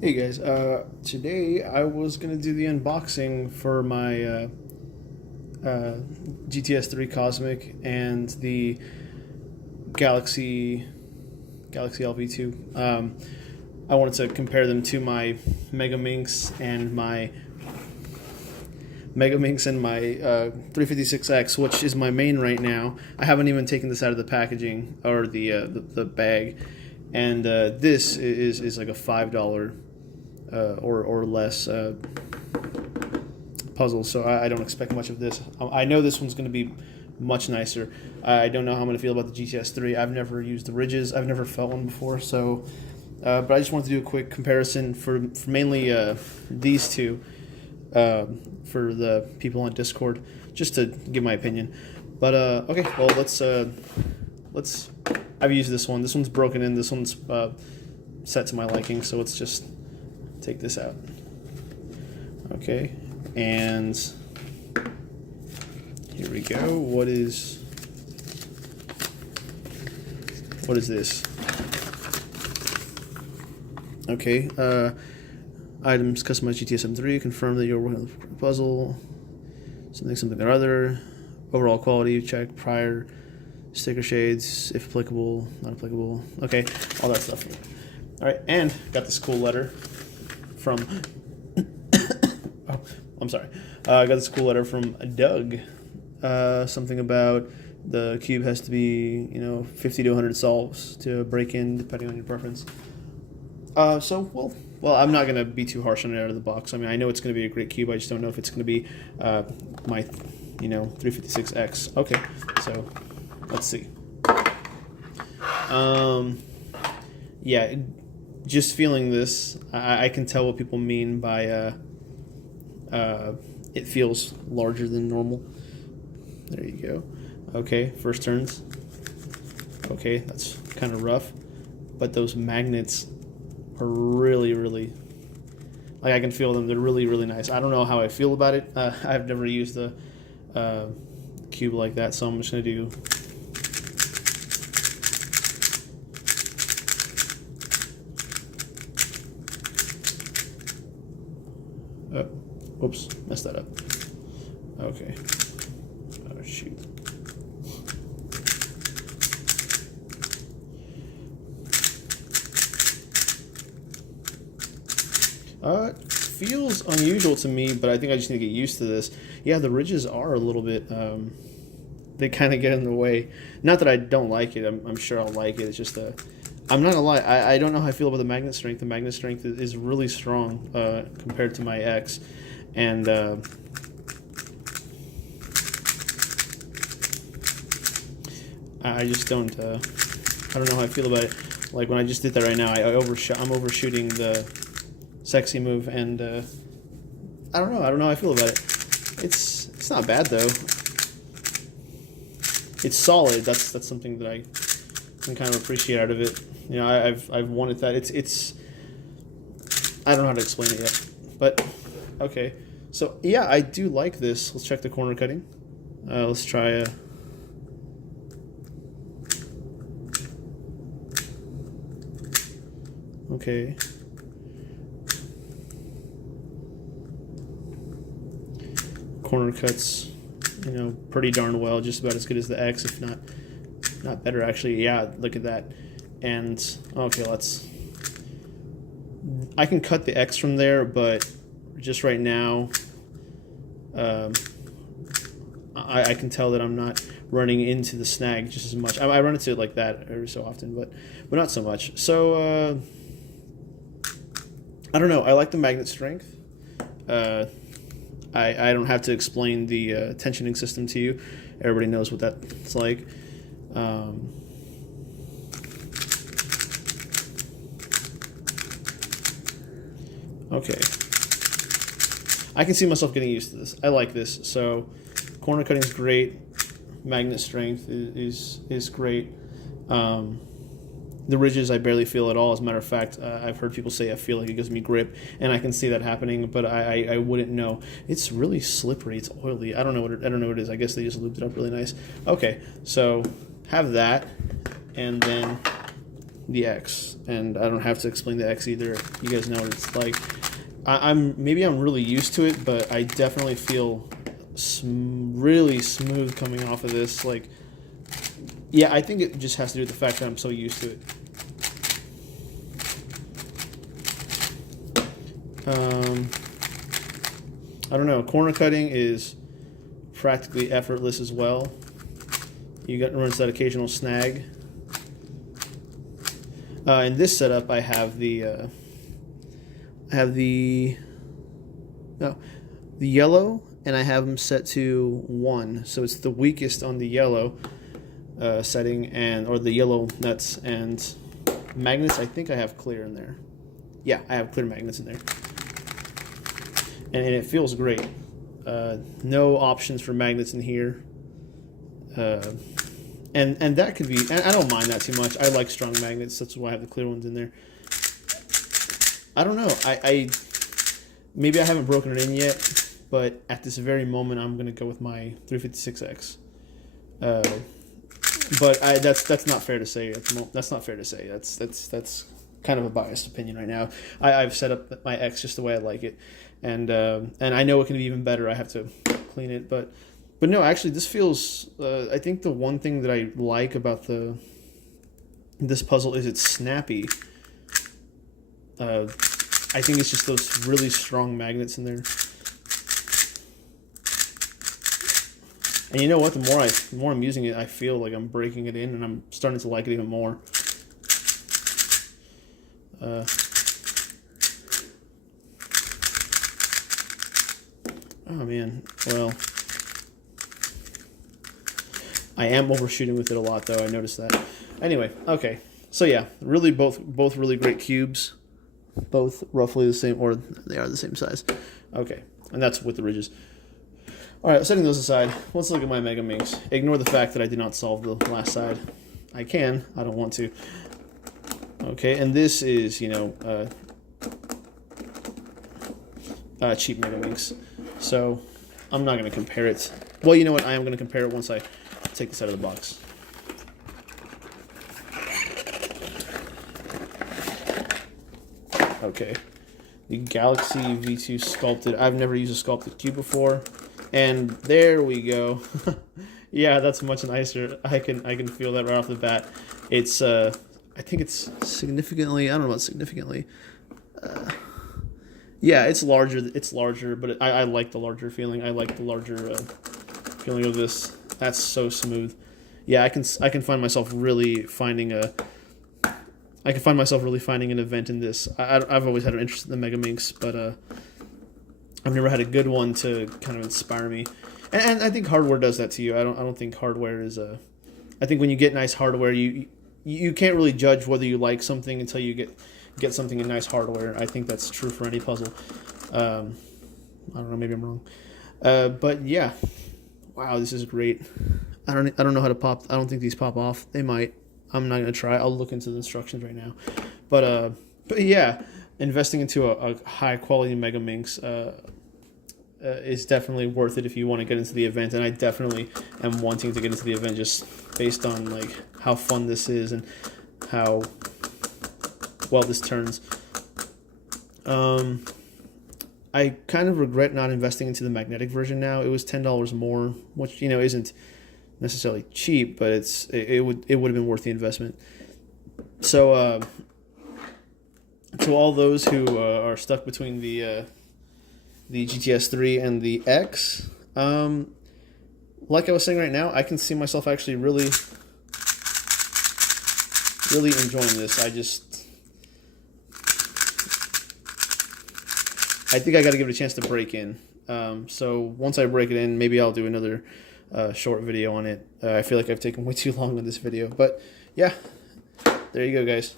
Hey guys, today I was gonna do the unboxing for my GTS3 Cosmic and the Galaxy LV2. I wanted to compare them to my Megaminx and my 356X, which is my main right now. I haven't even taken this out of the packaging or the bag, and this is like a $5 or less puzzle, so I don't expect much of this. I know this one's going to be much nicer. I don't know how I'm going to feel about the GTS3. I've never used the ridges. I've never felt one before, so but I just wanted to do a quick comparison for mainly these two for the people on Discord, just to give my opinion. But okay, well let's. I've used this one. This one's broken in. This one's set to my liking, so let's just take this out. Okay, and here we go. What is this? Okay, items customized GTS3. Confirm that you're working on the puzzle. Something or other. Overall quality check. Prior sticker shades, if applicable, not applicable. Okay, all that stuff. All right, and got this cool letter from. Oh, I'm sorry. I got this cool letter from Doug. Something about the cube has to be, 50 to 100 solves to break in, depending on your preference. So well, I'm not gonna be too harsh on it out of the box. I mean, I know it's gonna be a great cube. I just don't know if it's gonna be my, 356X. Okay, so let's see. Yeah, just feeling this, I can tell what people mean by it feels larger than normal. There you go. Okay, first turns. Okay, that's kind of rough, but those magnets are really, like, I can feel them. They're really, really nice. I don't know how I feel about it. I've never used a cube like that, so I'm just gonna do. Oops, messed that up. Okay. Oh, shoot. It feels unusual to me, but I think I just need to get used to this. Yeah, the ridges are a little bit, they kind of get in the way. Not that I don't like it. I'm sure I'll like it. It's just I'm not gonna lie. I don't know how I feel about the magnet strength. The magnet strength is really strong compared to my X. And I just don't I don't know how I feel about it. Like when I just did that right now, I'm overshooting the sexy move, and I don't know how I feel about it. It's not bad though. It's solid. That's something that I can kind of appreciate out of it. I've wanted that. It's I don't know how to explain it yet, but okay. So yeah, I do like this. Let's check the corner cutting. Let's try a. Okay. Corner cuts, pretty darn well. Just about as good as the X, if not better actually. Yeah, look at that. And okay, I can cut the X from there, but just right now, I can tell that I'm not running into the snag just as much. I run into it like that every so often, but not so much. So I don't know. I like the magnet strength. I don't have to explain the tensioning system to you. Everybody knows what that's like. Okay. I can see myself getting used to this. I like this. So corner cutting is great. Magnet strength is great. The ridges I barely feel at all. As a matter of fact, I've heard people say I feel like it gives me grip, and I can see that happening, but I wouldn't know. It's really slippery. It's oily. I don't know what it is. I guess they just looped it up really nice. Okay, so have that, and then the X, and I don't have to explain the X either. You guys know what it's like. Maybe I'm really used to it, but I definitely feel really smooth coming off of this. Like, yeah, I think it just has to do with the fact that I'm so used to it. I don't know. Corner cutting is practically effortless as well. You got to run into that occasional snag. In this setup, I have the yellow, and I have them set to 1, so it's the weakest on the yellow setting, or the yellow nuts. And magnets, I think I have clear in there. Yeah, I have clear magnets in there, and it feels great. No options for magnets in here. And that could be, and I don't mind that too much. I like strong magnets. That's why I have the clear ones in there. I don't know. I maybe I haven't broken it in yet, but at this very moment, I'm gonna go with my 356X. But that's not fair to say. That's not fair to say. That's kind of a biased opinion right now. I've set up my X just the way I like it, and I know it can be even better. I have to clean it, but no, actually, this feels. I think the one thing that I like about this puzzle is it's snappy. I think it's just those really strong magnets in there. And you know what? The more I'm using it, I feel like I'm breaking it in, and I'm starting to like it even more. Oh man, well, I am overshooting with it a lot, though. I noticed that. Anyway, okay, so yeah, really both really great cubes, both roughly the same, or they are the same size. Okay, and that's with the ridges. All right, setting those aside, let's look at my Megaminx. Ignore the fact that I did not solve the last side. I can, I don't want to. Okay, and this is, you know, cheap Megaminx. So I'm not going to compare it. Well, you know what? I am going to compare it once I take this out of the box. Okay, the Galaxy V2 sculpted. I've never used a sculpted cube before. And there we go. Yeah, that's much nicer. I can feel that right off the bat. It's I think it's significantly, I don't know about significantly. Yeah, it's larger, but I like the larger feeling. I like the larger feeling of this. That's so smooth. Yeah, I can find myself really finding an event in this. I've always had an interest in the Megaminx, but I've never had a good one to kind of inspire me, and I think hardware does that to you. I don't think hardware is a. I think when you get nice hardware, you can't really judge whether you like something until you get something in nice hardware. I think that's true for any puzzle. I don't know, maybe I'm wrong, but yeah, wow, this is great. I don't know how to pop. I don't think these pop off. They might. I'm not gonna try. I'll look into the instructions right now, but yeah. Investing into a high-quality Megaminx is definitely worth it if you want to get into the event, and I definitely am wanting to get into the event just based on like how fun this is and how well this turns. I kind of regret not investing into the magnetic version now. It was $10 more, which, you know, isn't necessarily cheap, but it would have been worth the investment. So to all those who are stuck between the GTS3 and the X, like I was saying right now, I can see myself actually really enjoying this. I think I got to give it a chance to break in. So once I break it in, maybe I'll do another short video on it. I feel like I've taken way too long on this video, but yeah, there you go, guys.